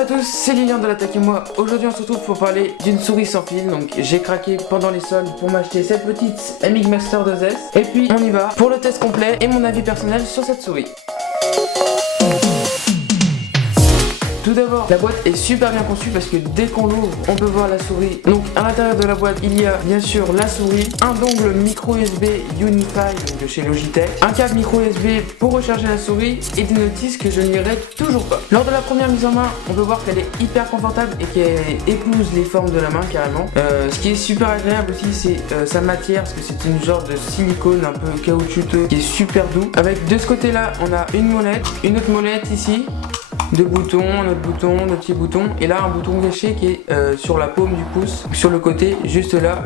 à tous, c'est Lilian de l'attaque et moi. Aujourd'hui on se retrouve pour parler d'une souris sans fil. Donc j'ai craqué pendant les soldes pour m'acheter cette petite MX Master 2S. Et puis on y va pour le test complet et mon avis personnel sur cette souris. Tout d'abord, la boîte est super bien conçue parce que dès qu'on l'ouvre, on peut voir la souris. Donc à l'intérieur de la boîte, il y a bien sûr la souris, un dongle micro USB Unify de chez Logitech, un câble micro USB pour recharger la souris et des notices que je ne lirai toujours pas. Lors de la première mise en main, on peut voir qu'elle est hyper confortable et qu'elle épouse les formes de la main carrément. Ce qui est super agréable aussi, c'est sa matière parce que c'est une genre de silicone un peu caoutchouteux qui est super doux. Avec de ce côté-là, on a une molette, une autre molette ici. Deux boutons, un autre bouton, deux petits boutons et là un bouton caché qui est sur la paume du pouce, sur le côté, juste là.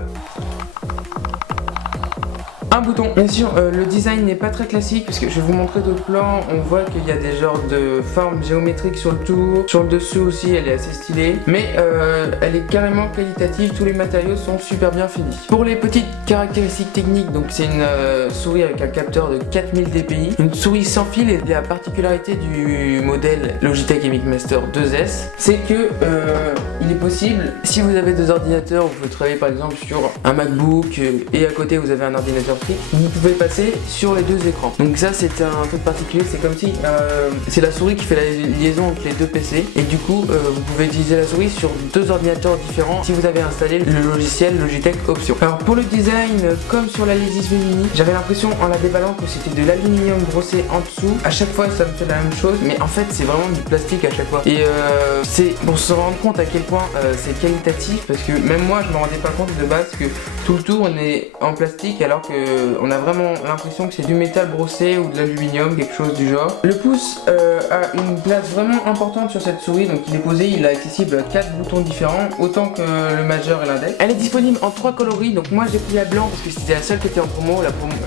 Un bouton. Bien sûr, le design n'est pas très classique parce que je vais vous montrer d'autres plans. On voit qu'il y a des genres de formes géométriques sur le tour. Sur le dessous aussi, elle est assez stylée. Mais elle est carrément qualitative. Tous les matériaux sont super bien finis. Pour les petites caractéristiques techniques, donc c'est une souris avec un capteur de 4000 dpi. Une souris sans fil et la particularité du modèle Logitech MX Master 2S, c'est que il est possible, si vous avez deux ordinateurs, vous pouvez travailler par exemple sur un MacBook et à côté vous avez un ordinateur vous pouvez passer sur les deux écrans. Donc ça c'est un truc particulier, c'est comme si c'est la souris qui fait la liaison entre les deux PC et du coup vous pouvez utiliser la souris sur deux ordinateurs différents si vous avez installé le logiciel Logitech Option. Alors pour le design, comme sur la Lesis V Mini, j'avais l'impression en la déballant que c'était de l'aluminium brossé en dessous. À chaque fois ça me fait la même chose, mais en fait c'est vraiment du plastique à chaque fois. Et c'est pour se rendre compte à quel point c'est qualitatif, parce que même moi je me rendais pas compte de base que tout le tour on est en plastique alors que on a vraiment l'impression que c'est du métal brossé ou de l'aluminium, quelque chose du genre. Le pouce a une place vraiment importante sur cette souris, donc il est posé, il est accessible à 4 boutons différents, autant que le majeur et l'index. Elle est disponible en 3 coloris, donc moi j'ai pris la blanche parce que c'était la seule qui était en promo.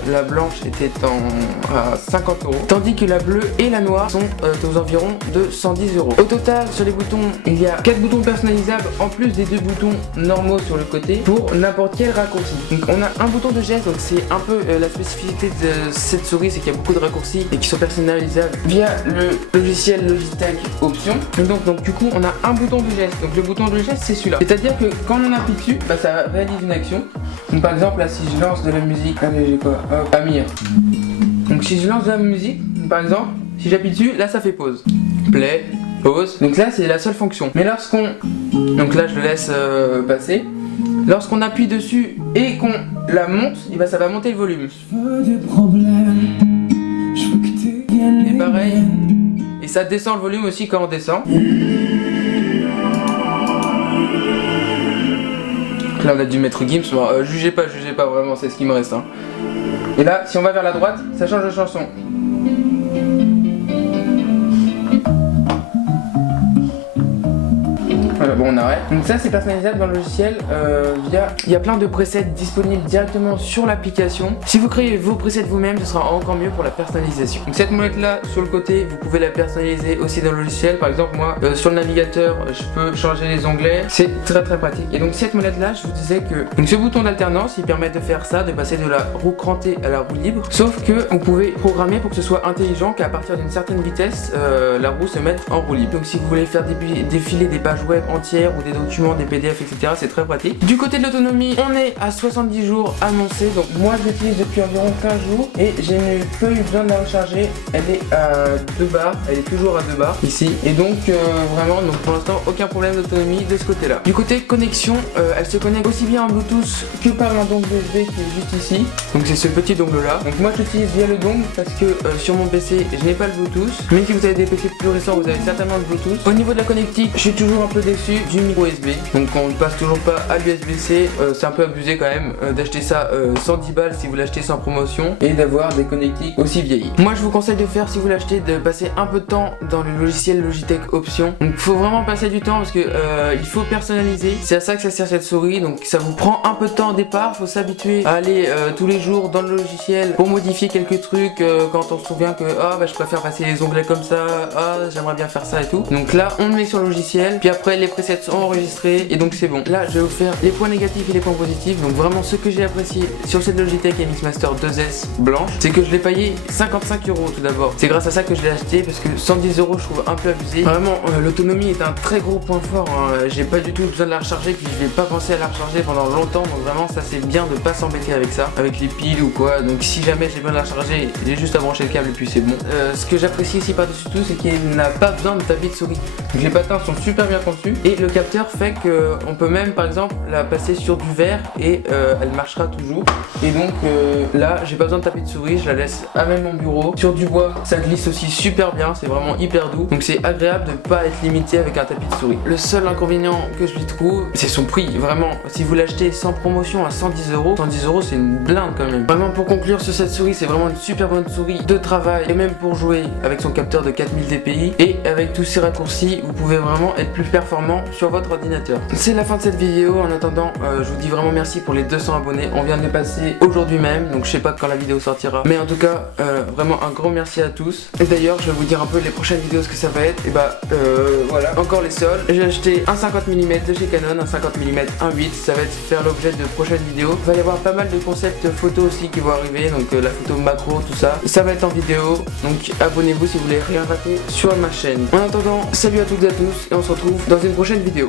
La blanche était à 50 €, tandis que la bleue et la noire sont aux environs de 110 €. Au total, sur les boutons, il y a 4 boutons personnalisables en plus des 2 boutons normaux sur le côté pour n'importe quel raccourci. Donc on a un bouton de geste, donc c'est un peu la spécificité de cette souris, c'est qu'il y a beaucoup de raccourcis et qui sont personnalisables via le logiciel Logitech Option. Et donc du coup on a un bouton de geste, donc le bouton de geste c'est celui-là, c'est à dire que quand on appuie dessus, ça réalise une action. Donc par exemple là si je lance de la musique, allez j'ai quoi, hop, Amir. Donc si je lance de la musique, par exemple, si j'appuie dessus, là ça fait pause, play, pause, donc là c'est la seule fonction. Mais lorsqu'on, donc là je le laisse passer. Lorsqu'on appuie dessus et qu'on la monte, et ça va monter le volume. Et pareil. Et ça descend le volume aussi quand on descend. Donc là on a dû mettre Gims. Bon, jugez pas vraiment, c'est ce qui me reste. Hein. Et là, si on va vers la droite, ça change de chanson. Voilà, bon on arrête. Donc ça c'est personnalisable dans le logiciel il y a plein de presets disponibles directement sur l'application. Si vous créez vos presets vous-même, ce sera encore mieux pour la personnalisation. Donc cette molette là sur le côté, vous pouvez la personnaliser aussi dans le logiciel. Par exemple moi sur le navigateur, je peux changer les onglets. C'est très pratique. Et donc cette molette là, je vous disais que donc ce bouton d'alternance, il permet de faire ça, de passer de la roue crantée à la roue libre. Sauf que vous pouvez programmer pour que ce soit intelligent, qu'à partir d'une certaine vitesse, la roue se mette en roue libre. Donc si vous voulez faire défiler des pages web entières ou des documents, des PDF, etc. c'est très pratique. Du côté de l'autonomie, on est à 70 jours annoncé. Donc moi je l'utilise depuis environ 15 jours et j'ai pas eu besoin de la recharger. Elle est à 2 bars, elle est toujours à 2 bars ici. Et donc vraiment, donc pour l'instant aucun problème d'autonomie de ce côté là. Du côté connexion, elle se connecte aussi bien en Bluetooth que par un dongle USB qui est juste ici. Donc c'est ce petit dongle là. Donc moi j'utilise via le dongle parce que sur mon PC je n'ai pas le Bluetooth. Même si vous avez des PC plus récents, vous avez certainement le Bluetooth. Au niveau de la connectique, je suis toujours un peu déçu du micro USB, donc on ne passe toujours pas à l'USB-C. C'est un peu abusé quand même d'acheter ça 110 balles si vous l'achetez sans promotion et d'avoir des connectiques aussi vieillis. Moi je vous conseille de faire, si vous l'achetez, de passer un peu de temps dans le logiciel Logitech Option. Donc il faut vraiment passer du temps parce que il faut personnaliser, c'est à ça que ça sert cette souris. Donc ça vous prend un peu de temps au départ, il faut s'habituer à aller tous les jours dans le logiciel pour modifier quelques trucs quand on se souvient que je préfère passer les onglets comme ça, j'aimerais bien faire ça et tout. Donc là on le met sur le logiciel, puis après les les presets sont enregistrés et donc c'est bon. Là je vais vous faire les points négatifs et les points positifs. Donc vraiment ce que j'ai apprécié sur cette Logitech MX Master 2S blanche, c'est que je l'ai payé 55 € tout d'abord. C'est grâce à ça que je l'ai acheté parce que 110 € je trouve un peu abusé. Vraiment l'autonomie est un très gros point fort, hein. J'ai pas du tout besoin de la recharger, puis je vais pas penser à la recharger pendant longtemps, donc vraiment ça c'est bien de pas s'embêter avec ça, avec les piles ou quoi. Donc si jamais j'ai besoin de la recharger, j'ai juste à brancher le câble et puis c'est bon. Ce que j'apprécie ici par-dessus tout, c'est qu'il n'a pas besoin de tapis de souris. Donc les patins sont super bien conçus et le capteur fait qu'on peut même par exemple la passer sur du verre et elle marchera toujours. Et donc là j'ai pas besoin de tapis de souris, je la laisse à même mon bureau. Sur du bois ça glisse aussi super bien, c'est vraiment hyper doux, donc c'est agréable de pas être limité avec un tapis de souris. Le seul inconvénient que je lui trouve, c'est son prix. Vraiment, si vous l'achetez sans promotion à 110 €, 110 € c'est une blinde quand même. Vraiment, pour conclure sur cette souris, c'est vraiment une super bonne souris de travail et même pour jouer avec son capteur de 4000 dpi et avec tous ces raccourcis, vous pouvez vraiment être plus performant sur votre ordinateur. C'est la fin de cette vidéo. En attendant, je vous dis vraiment merci pour les 200 abonnés. On vient de les passer aujourd'hui même, donc je sais pas quand la vidéo sortira, mais en tout cas, vraiment un grand merci à tous. Et d'ailleurs, je vais vous dire un peu les prochaines vidéos ce que ça va être. Et bah voilà, encore les soldes. J'ai acheté un 50 mm de chez Canon, un 50 mm 1.8, ça va être faire l'objet de prochaines vidéos. Il va y avoir pas mal de concepts photos aussi qui vont arriver, donc la photo macro, tout ça. Ça va être en vidéo, donc abonnez-vous si vous voulez rien rater sur ma chaîne. En attendant, salut à toutes et à tous et on se retrouve dans une prochaine vidéo.